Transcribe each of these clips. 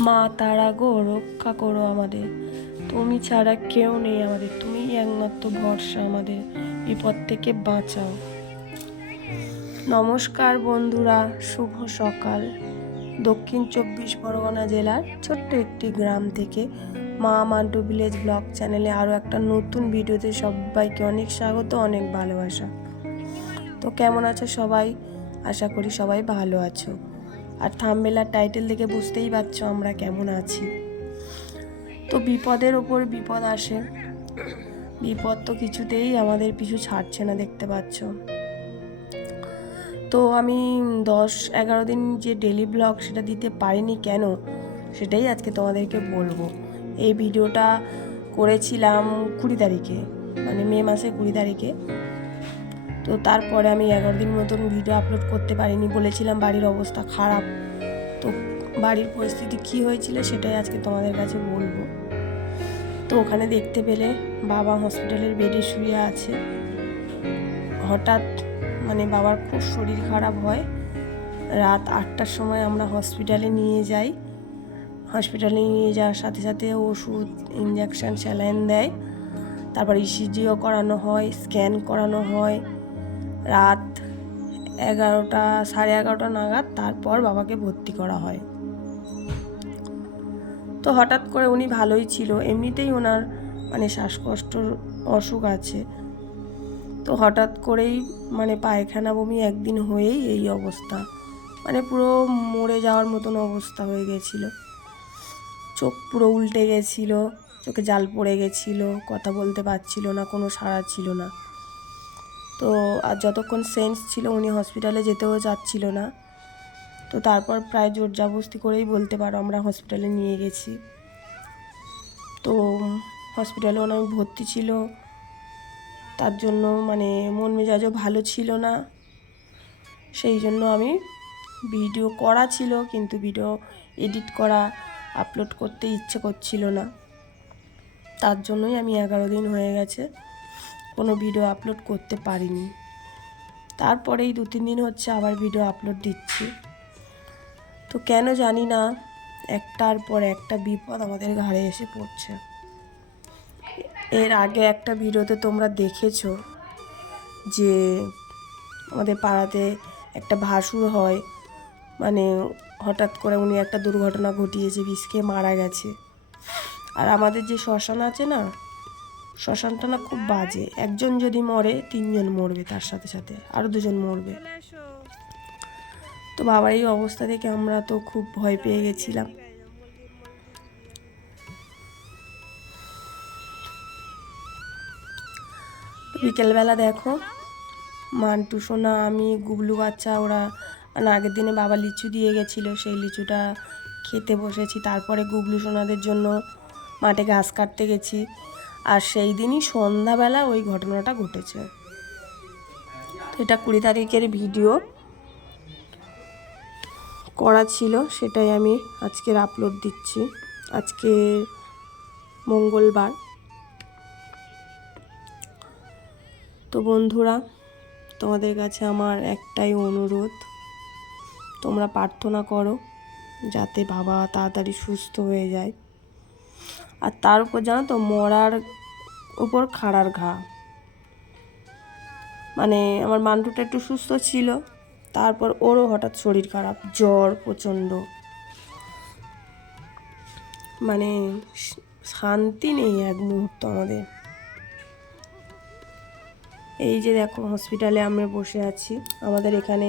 মা, তারা গো, রক্ষা করো আমাদের। তুমি ছাড়া কেউ নেই আমাদের। তুমি একমাত্র ভরসা আমাদের। বিপদ থেকে বাঁচাও। নমস্কার বন্ধুরা, শুভ সকাল। দক্ষিণ চব্বিশ পরগনা জেলার ছোট্ট একটি গ্রাম থেকে মা মান্টু ভিলেজ ব্লগ চ্যানেলে আরও একটা নতুন ভিডিওতে সবাইকে অনেক স্বাগত, অনেক ভালোবাসা। তো কেমন আছো সবাই? আশা করি সবাই ভালো আছো। আর থামবেলার টাইটেল দেখে বুঝতেই পারছ আমরা কেমন আছি। তো বিপদের ওপর বিপদ আসে। বিপদ তো কিছুতেই আমাদের পিছু ছাড়ছে না দেখতে পাচ্ছ। তো আমি দশ এগারো দিন যে ডেলি ব্লগ সেটা দিতে পারিনি কেন, সেটাই আজকে তোমাদেরকে বলব। এই ভিডিওটা করেছিলাম কুড়ি তারিখে মানে মে মাসে কুড়ি তারিখে। তো তারপরে আমি এগারো দিন মতন ভিডিও আপলোড করতে পারিনি, বলেছিলাম বাড়ির অবস্থা খারাপ। তো বাড়ির পরিস্থিতি কি হয়েছিল সেটাই আজকে তোমাদের কাছে বলব। তো ওখানে দেখতে পেলে বাবা হসপিটালের বেডে শুয়ে আছে। হঠাৎ মানে বাবার খুব শরীর খারাপ হয়। রাত আটটার সময় আমরা হসপিটালে নিয়ে যাই। হসপিটালে নিয়ে যাওয়ার সাথে সাথে ওষুধ ইঞ্জেকশন স্যালাইন দেয়। তারপর ইসিজিও করানো হয় স্ক্যান করানো হয়। রাত এগারোটা, সাড়ে এগারোটা নাগাদ তারপর বাবাকে ভর্তি করা হয়। তো হঠাৎ করে উনি ভালোই ছিল, এমনিতেই ওনার মানে শ্বাসকষ্টর অসুখ আছে। তো হঠাৎ করেই মানে পায়খানা বমি একদিন হয়েই এই অবস্থা মানে পুরো মরে যাওয়ার মতন অবস্থা হয়ে গেছিল। চোখ পুরো উল্টে গেছিল, চোখে জাল পড়ে গেছিল, কথা বলতে পারছিল না, কোনো সাড়া ছিল না। তো, আর যতক্ষণ সেন্স ছিল উনি হসপিটালে যেতেও যাচ্ছিল না। তো তারপর প্রায় জোর জাবস্তি করেই বলতে পারো আমরা হসপিটালে নিয়ে গেছি। তো হসপিটালে ওনার ভর্তি ছিল। তার জন্য মানে মন মেজাজও ভালো ছিল না। সেই জন্য আমি ভিডিও করা ছিল, কিন্তু ভিডিও এডিট করা আপলোড করতে ইচ্ছে করছিল না। তার জন্যই আমি এগারো দিন হয়ে গেছে। কোনো ভিডিও আপলোড করতে পারিনি। তারপরেই দু তিন দিন হচ্ছে আবার ভিডিও আপলোড দিচ্ছি। তো কেন জানি না, একটার পর একটা বিপদ আমাদের ঘাড়ে এসে পড়ছে। এর আগে একটা ভিডিওতে তোমরা দেখেছ যে আমাদের পাড়াতে একটা ভাসুর হয় মানে হঠাৎ করে উনি একটা দুর্ঘটনা ঘটিয়েছে, বিষ খেয়ে মারা গেছে। আর আমাদের যে শ্মশান আছে না শ্মশানটা না খুব বাজে। একজন যদি মরে, তিনজন মরবে তার সাথে সাথে আরও দুজন মরবে। তো বাবার এই অবস্থা দেখে আমরা তো খুব ভয় পেয়ে গেছিলাম। বিকেলবেলা দেখো, মান্টু, সোনা, আমি, গুবলু বাচ্চা, ওরা মানে আগের দিনে বাবা লিচু দিয়ে গেছিল, সেই লিচুটা খেতে বসেছি। তারপরে গুবলু, সোনাদের জন্য মাঠে ঘাস কাটতে গেছি। আর সেই দিনই সন্ধ্যাবেলা ওই ঘটনাটা ঘটেছে। তো এটা কুড়ি তারিখের ভিডিও। করা ছিল, সেটাই আমি আজকের আপলোড দিচ্ছি। আজকে মঙ্গলবার। তো বন্ধুরা, তোমাদের কাছে আমার একটাই অনুরোধ, তোমরা প্রার্থনা করো, যাতে বাবা তাড়াতাড়ি সুস্থ হয়ে যায়। আর তার উপর জানো তো মরার উপর খাড়ার ঘা। মানে আমার মান্টুটা একটু সুস্থ ছিল, তারপর ওরও হঠাৎ শরীর খারাপ, জ্বর প্রচণ্ড। মানে শান্তি নেই এক মুহূর্ত আমাদের। এই যে দেখো হসপিটালে আমরা বসে আছি, আমাদের এখানে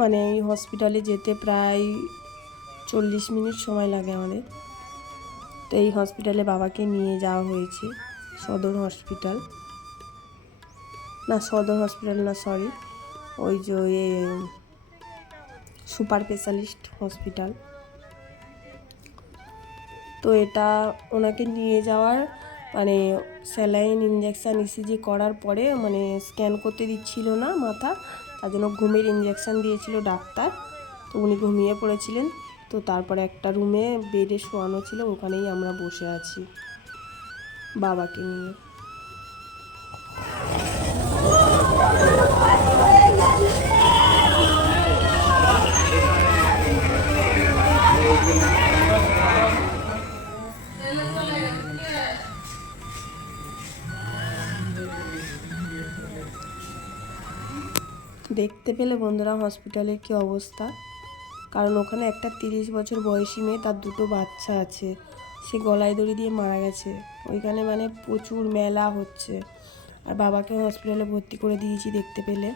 মানে এই হসপিটালে যেতে প্রায় চল্লিশ মিনিট সময় লাগে আমাদের। তো এই হসপিটালে বাবাকে নিয়ে যাওয়া হয়েছে, সদর হসপিটাল। না, সদর হসপিটাল না সরি ওই যে এ, সুপার স্পেশালিস্ট হসপিটাল। তো এটা ওনাকে নিয়ে যাওয়ার মানে স্যালাইন ইঞ্জেকশান ইসিজি করার পরে মানে স্ক্যান করতে দিচ্ছিল না মাথা, তার জন্য ঘুমের ইঞ্জেকশান দিয়েছিল ডাক্তার। তো উনি ঘুমিয়ে পড়েছিলেন। তো তারপরে একটা রুমে বেডে শোয়ানো ছিল, ওখানেই আমরা বসে আছি বাবাকে নিয়ে। দেখতে পেলে বন্ধুরা হসপিটালের কি অবস্থা? কারণ ওখানে একটা তিরিশ বছর বয়সী মেয়ে, তার দুটো বাচ্চা আছে। সে গলায় দড়ি দিয়ে মারা গেছে। ওইখানে মানে প্রচুর মেলা হচ্ছে। আর বাবাকে হসপিটালে ভর্তি করে দিয়েছি দেখতে পেলে।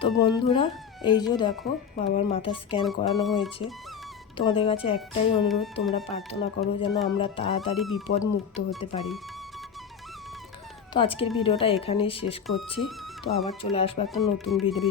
তো বন্ধুরা, এই যে দেখো, বাবার মাথা স্ক্যান করানো হয়েছে। তোমাদের কাছে একটাই অনুরোধ, তোমরা প্রার্থনা করো যেন আমরা তাড়াতাড়ি বিপদ মুক্ত হতে পারি। তো আজকের ভিডিওটা এখানেই শেষ করছি। তো আবার চলে আসব একটা নতুন ভিডিও